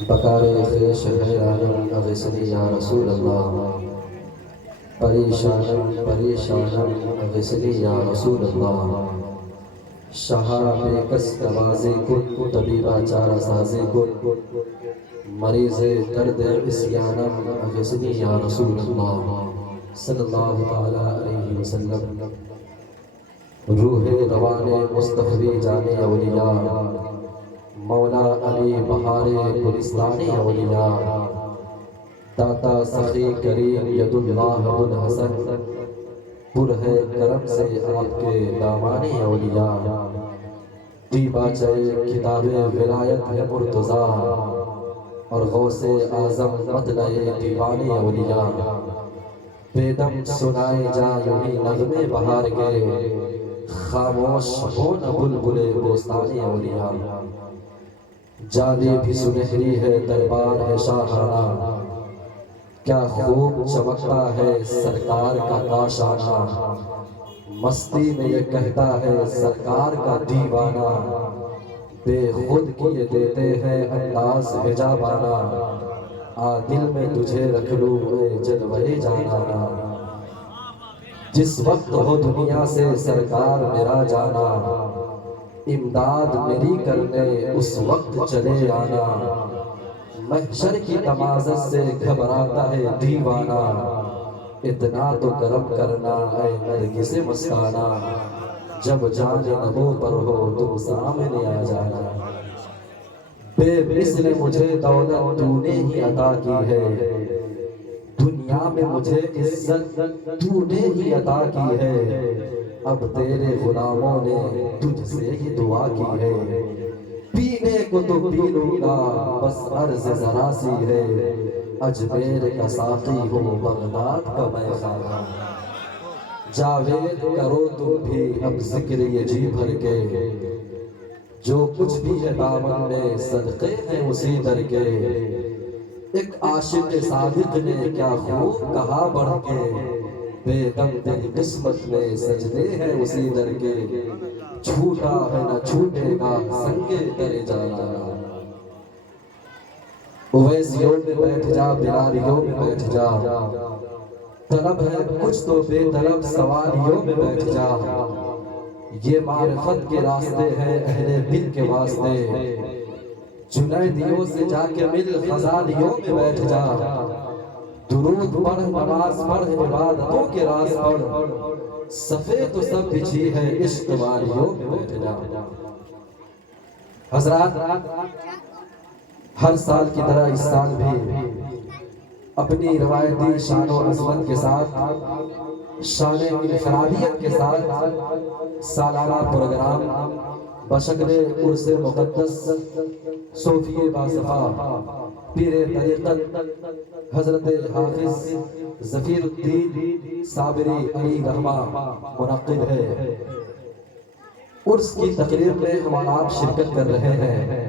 بکار خیش حیرانم اغثنی یا رسول اللہ، پریشانم پریشانم اغثنی یا رسول اللہ، شہا بے کس نوازی کن طبیبہ چارہ سازی کن، مریض درد عصیانم اغثنی یا رسول اللہ صلی اللہ تعالیٰ علیہ وسلم۔ روح روان مصطفی جان اولیاء، مولا علی بہار گلستان اولیاء، داتا سخی کریم ید اللہ الحسن، پر ہے کرم سے آپ کے دامان اولیاء، دیباچہ کتاب ولایت ہے مرتضیٰ، اور غوث اعظم مطلع دیوان اولیاء، بیدم سنائے جا یونی نغمے بہار کے، خاموش ہو نہ بلبل بوستان اولیاء، جالی بھی سنہری ہے دربار ہے شاہانہ، کیا خوب چمکتا ہے سرکار کا کاشانہ، مستی میں یہ کہتا ہے سرکار کا دیوانہ، بے خود کیے دیتے ہیں انداز حجابانہ، آ دل میں تجھے رکھ لوں اے جلوے جانانا، جس وقت ہو دنیا سے سرکار میرا جانا، امداد میری کرنے اس وقت چلے آنا، محشر کی تمازت سے گھبراتا ہے دیوانہ، اتنا تو کرم کرنا اے نرگس مستانہ، جب جان نبو پر ہو تم سامنے آ جانا، بے مثل مجھے دولت تو نے ہی عطا کی ہے، دنیا میں مجھے عزت تو نے ہی عطا کی ہے، اب تیرے غلاموں نے تجھ سے ہی دعا کی ہے، پینے کو تو پی لوں گا بس عرض ذرا سی ہے، اجمیر کا ساقی ہو بغداد کا میں خانہ، جاوید کرو تم بھی اب ذکر یہ جی بھر کے، جو کچھ بھی ہے دامن میں صدقے ہیں اسی در کے، ایک عاشق صادق نے کیا خوب کہا بڑھ کے، بے دم تیری قسمت میں سجدے ہیں اسی در کے، چھوٹا ہے نہ چھوٹے گا سنگے ترے جانا، اویسیوں میں بیٹھ جا بلاریوں میں بیٹھ جا، طلب ہے کچھ تو بے طلب سواریوں میں بیٹھ جا، یہ معرفت کے راستے ہیں اہل دل کے واسطے، جنیدیوں سے جا کے مل غزالیوں میں بیٹھ جا، درود پڑھ نماز پڑھ عبادتوں کے راز پڑھ، صفے تو سب بچھی ہے عشق واریوں میں بیٹھ جا۔ حضرات، ہر سال کی طرح اس سال بھی اپنی روایتی شان و عظمت کے ساتھ، شان انفرادیت کے ساتھ سالانہ پروگرام بشکل عرس مقدس صوفی باصفا پیر طریقت حضرت حافظ ظفیر الدین صابری علی رحمہ منعقد ہے۔ عرس کی تقریب میں ہم آپ شرکت کر رہے ہیں،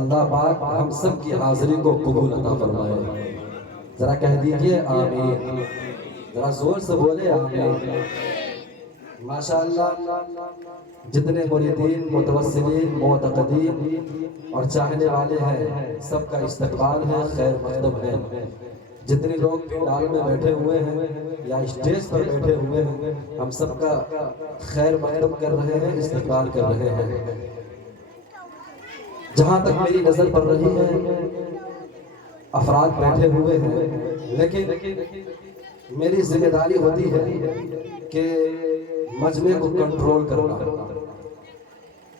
اللہ پاک ہم سب کی حاضری کو قبول عطا فرمائے، ذرا کہہ دیجئے آمین، ذرا زور سے بولے آمین۔ ماشاءاللہ جتنے مریدین متوسلین معتقدین اور چاہنے والے ہیں سب کا استقبال ہے، خیر مقدم ہے، جتنے لوگ پنڈال میں بیٹھے ہوئے ہیں یا اسٹیج پر بیٹھے ہوئے ہیں ہم سب کا خیر مقدم کر رہے ہیں، استقبال کر رہے ہیں۔ جہاں تک میری نظر پڑ رہی ہے افراد بیٹھے ہوئے ہیں، لیکن میری ذمہ داری ہوتی ہے کہ مجمع کو کنٹرول کرنا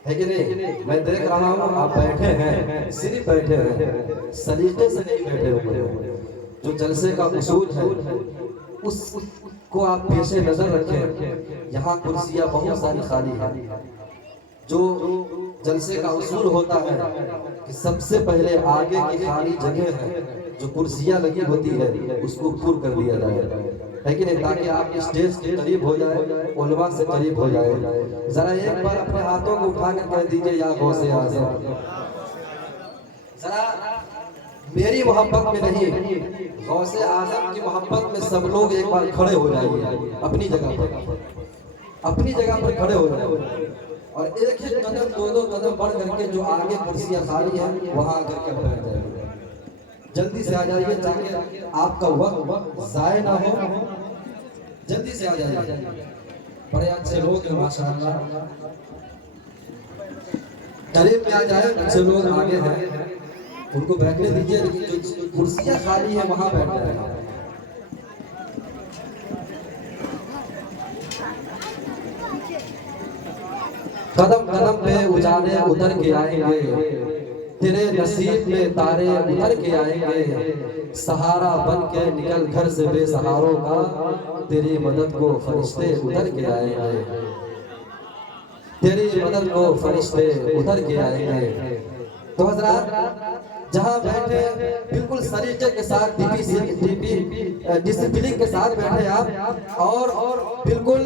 ہے کہ نہیں؟ میں دیکھ رہا ہوں آپ بیٹھے ہیں، صرف بیٹھے ہیں، سلیقے سے نہیں بیٹھے ہوئے ہیں، جو جلسے کا اصول ہے اس کو آپ پیش نظر رکھیں۔ یہاں کرسیاں بہت ساری خالی ہیں، جو جلسے کا اصول ہوتا ہے کہ سب سے پہلے آگے کی خالی جگہ ہے جو کرسیاں لگی ہوتی ہے اس کو پر کر دیا جائے، ہے کہ نہیں؟ تاکہ آپ اسٹیج کے قریب ہو جائے، علماء سے قریب ہو جائے۔ ذرا ایک بار اپنے ہاتھوں کو اٹھا کر کہہ دیجئے یا غوث اعظم۔ ذرا میری محبت میں نہیں، غوث اعظم کی محبت میں سب لوگ ایک بار کھڑے ہو جائیے اپنی جگہ پر، اپنی جگہ پر کھڑے ہو جائے، اور ایک ایک قدم دو دو قدم بڑھ کر کے جو آگے کرسیاں خالی ہیں وہاں آ کر کے بیٹھ جائیں۔ جلدی سے آ جائیے تاکہ آپ کا وقت ضائع نہ ہو. جلدی سے آ جائیے. بڑے اچھے لوگ ہیں ماشاءاللہ. قریب میں آ جائے. اچھے لوگ آگے ہیں, ان کو بیٹھنے دیجیے, لیکن جو کرسیاں خالی ہیں وہاں بیٹھ جائیں. قدم قدم پہ اجالے اتر کے آئیں گے, تیرے نصیب میں تارے اتر کے آئیں گے. سہارا بن کے نکل گھر سے بے سہاروں کا, تیری مدد کو فرشتے اتر کے آئیں گے. تیری مدد کو فرشتے اتر کے آئیں گے. تو حضرات جہاں بیٹھے بالکل سلیقے کے ساتھ ڈسپلن کے ساتھ بیٹھے آپ, اور بالکل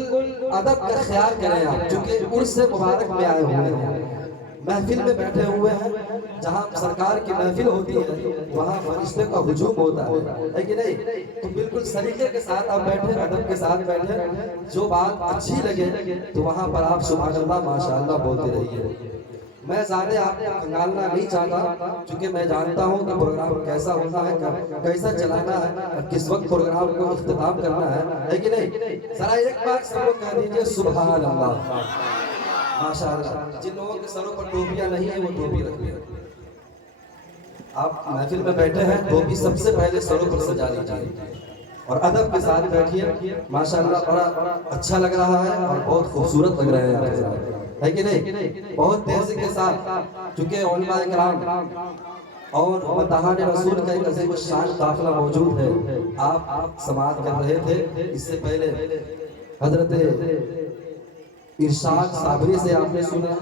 ادب کا خیال کریں آپ, چونکہ عرس مبارک میں آئے ہوئے ہیں, محفل میں بیٹھے ہوئے ہیں. جہاں سرکار کی محفل ہوتی ہے وہاں فرشتے کا ہجوم ہوتا ہے کہ نہیں؟ تو بالکل سلیقے کے ساتھ آپ بیٹھے, ادب کے ساتھ بیٹھے. جو بات اچھی لگے تو وہاں پر آپ سبحان اللہ ماشاءاللہ بولتے رہیے. میں زیادہ آپ کو کنگالنا نہیں چاہتا, چونکہ میں جانتا ہوں کہ پروگرام کیسا ہونا ہے, کیسا چلانا ہے, اور کس وقت پروگرام کو اختتام کرنا ہے کہ نہیں؟ ذرا ایک بار سب لوگ کہہ دیجئے سبحان اللہ ماشاءاللہ. جن لوگوں کے سروں پر ٹوپیاں نہیں ہیں وہ ٹوپی رکھ لیں. آپ محفل میں بیٹھے ہیں, ٹوپی سب سے پہلے سروں پر سجا لیجیے اور ادب کے ساتھ بیٹھیے. ماشاءاللہ بڑا اچھا لگ رہا ہے اور بہت خوبصورت لگ رہے ہیں, ہے کہ نہیں؟ بہت تیزی کے ساتھ, چونکہ علماء کرام اور مداحان رسول کا ایک عظیم الشان قافلہ موجود ہے. آپ سماعت کر رہے تھے. اس سے پہلے حضرت ارشاد صابری سے آپ نے سنا,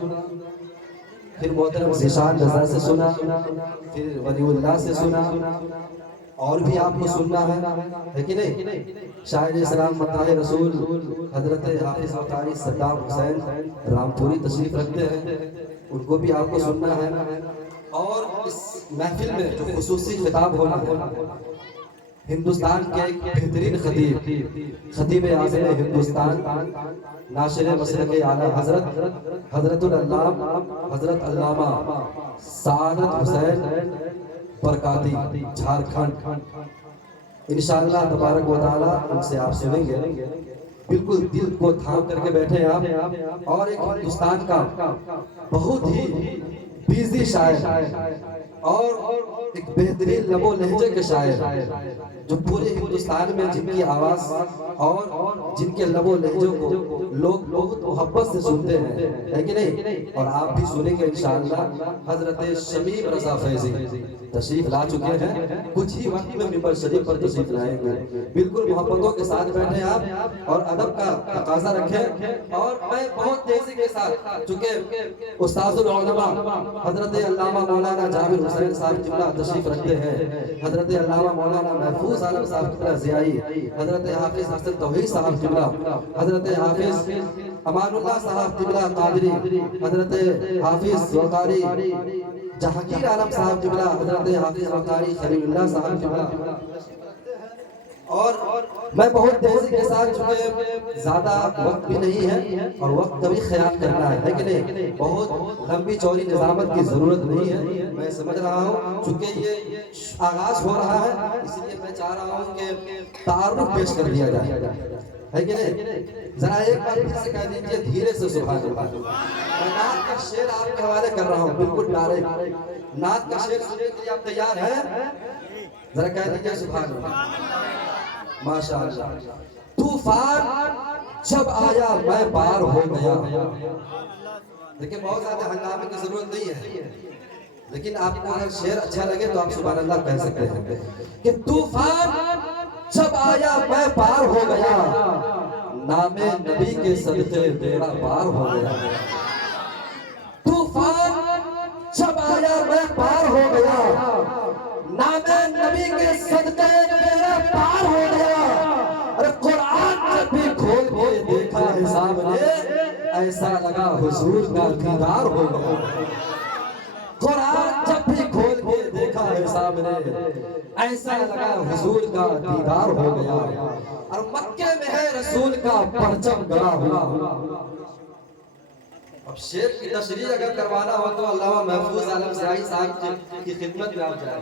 پھر محترم ذیشان رضا سے سنا, پھر ولی اللہ سے سنا, اور بھی آپ کو سننا ہے کہ نہیں؟ شاعر اسلام مداح رسول حضرت حافظ وقاری صدام حسین رامپوری تشریف رکھتے ہیں, ان کو بھی آپ کو سننا ہے. اور اس محفل میں جو خصوصی خطاب ہونا ہے, ہندوستان کے ایک بہترین خطیب اعظم ہندوستان, ناشر مسلک اعلیٰ حضرت علامہ سعادت حسین برکاتی جھارکھنڈ, انشاءاللہ تبارک و تعالیٰ ان سے آپ سنیں گے. بالکل دل کو تھام کر کے بیٹھے آپ, اور ایک ہندوستان کا بہت ہی بیزی شاعر اور ایک بہترین لب و لہجے کے شاعر, جو پورے ہندوستان میں جن کی آواز اور جن کے لب و لہجوں کو لوگ بہت محبت سے سنتے ہیں, ہے کہ نہیں؟ اور آپ بھی سنیں گے انشاءاللہ. حضرت شمیم رضا فیضی تشریف لا چکے ہیں, کچھ ہی وقت میں ممبر شریف پر تشریف لائیں گے. بالکل محبتوں کے ساتھ بیٹھے آپ اور ادب کا تقاضا رکھیں. اور میں بہت تیزی کے ساتھ, چونکہ استاذ العلماء حضرت علامہ مولانا جابر حسین صاحب قبلہ تشریف رکھتے ہیں, حضرت علامہ مولانا محفوظ عالم صاحب قبلہ زیائی, حضرت حافظ حسن توحید صاحب قبلہ, حضرت حافظ امان اللہ صاحب قبلہ قادری, حضرت حافظ وقاری جہانگیر عالم صاحب قبلہ, حضرت حافظ وقاری خلیل اللہ صاحب قبلہ. اور میں بہت تیزی کے ساتھ, چونکہ زیادہ وقت بھی نہیں ہے اور وقت کا بھی خیال کرنا ہے کہ نہیں؟ بہت لمبی چوڑی نظامت کی ضرورت نہیں ہے, میں سمجھ رہا ہوں. چونکہ یہ آغاز ہو رہا ہے, اس لیے میں چاہ رہا ہوں کہ تعارف پیش کر دیا جائے, ہے کہ نہیں؟ ذرا ایک بار پھر سے کہہ دیجئے دھیرے سے سبحان اللہ. میں نعت کا شعر آپ کے حوالے کر رہا ہوں, بالکل ڈائریکٹ نعت کا شعر سننے کے لیے آپ تیار ہیں؟ ذرا کہہ دیجئے سبحان اللہ ماشاءاللہ. طوفان جب آیا میں پار ہو گیا. دیکھیں بہت زیادہ ہنگامے کی ضرورت نہیں ہے, لیکن آپ کو اگر شعر اچھا لگے تو آپ سبحان اللہ کہہ سکتے ہیں کہ طوفان جب آیا میں پار ہو گیا, نام نبی کے صدقے میرا پار ہو گیا. طوفان جب آیا میں پار ہو گیا, نام نبی کے صدقے میرا پار ہو گیا. ارے قرآن جب بھی کھول کے دیکھا ہے سامنے, ایسا لگا حضور کا دیدار ہو گیا. قرآن جب بھی کھول کے دیکھا ہے سامنے, ایسا لگا حضور کا دیدار ہو گیا. اور مکے میں ہے رسول کا پرچم گڑا ہوا. اب شعر کی تشریح اگر کروانا ہو تو علامہ محفوظ عالم زیائی صاحب کی خدمت میں آپ جائیں.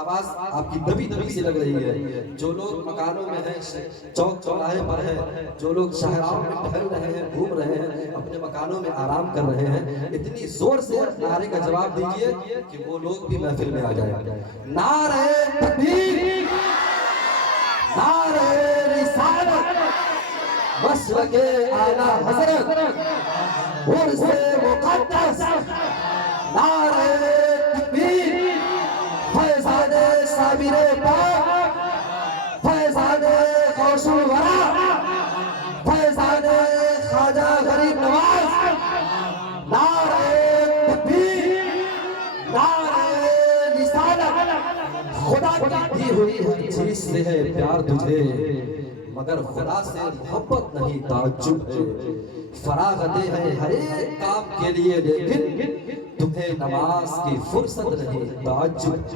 آواز آپ کی دبی دبی سی لگ رہی ہے. جو لوگ مکانوں میں ہیں، چوک چوراہے پر ہیں، جو لوگ شہراؤں میں ٹہل رہے ہیں، گھوم رہے ہیں، اپنے مکانوں میں آرام کر رہے ہیں، اتنی زور سے نعرے کا جواب دیجئے کہ وہ لوگ بھی محفل میں آ جائیں. نعرہ تکبیر، نعرہ رسالت، مسلک اعلیٰ حضرت، عرص مقدس، نعرہ تکبیر، فیضان صابر پاک، فیضان غوث الورا، فیضان خواجہ غریب نواز. نعرہ تکبیر، نعرہ رسالت. خدا کی دی ہوئی ہر چیز سے ہے پیار تجھے، مگر خدا سے محبت نہیں تعجب ہے. فراغتیں ہیں ہر ایک کام کے لیے، لیکن تمہیں نماز کی فرصت نہیں تعجب.